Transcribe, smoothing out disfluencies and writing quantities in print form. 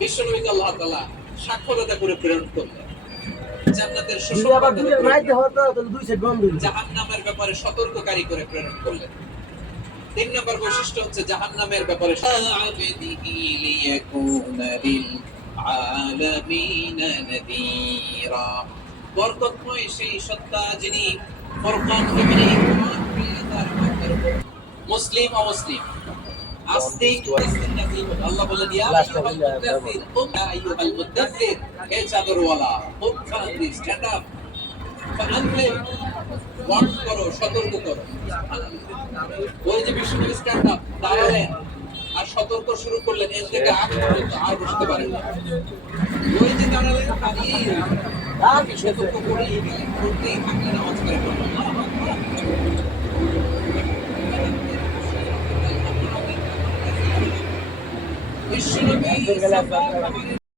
বিশ্বনবীকে আল্লাহ তাআলা সাক্ষ্যদাতা করে প্রেরণ করলেন, জান্নাতের জাহান্নামের ব্যাপারে সতর্ককারী করে প্রেরণ করলেন। 3 নম্বর বৈশিষ্ট্য হচ্ছে জাহান্নামের ব্যাপারে বরকতময় সেই সত্তা যিনি ফুরকান ইবনে মুসলিম অমুসলিম আস্তিক আল্লাহ বলে দিয়া আইয়ুহাল মুদাথির হে চাদরওয়ালা খুব ফান্দি স্ট্যান্ড আপ ফানলে ওয়ার্ন করো, সতর্ক করো। ওই যে বিশ্বনবী স্ট্যান্ড আপ দাঁড়ালেন আর সতর্ক শুরু করলেন, এর থেকে আর বসতে পারেন না। ওই যে দাঁড়ালেন তাকে সতর্ক করেই গেলেন, করতেই থাকলেন, আওয়াজ করে বিশ্বনবী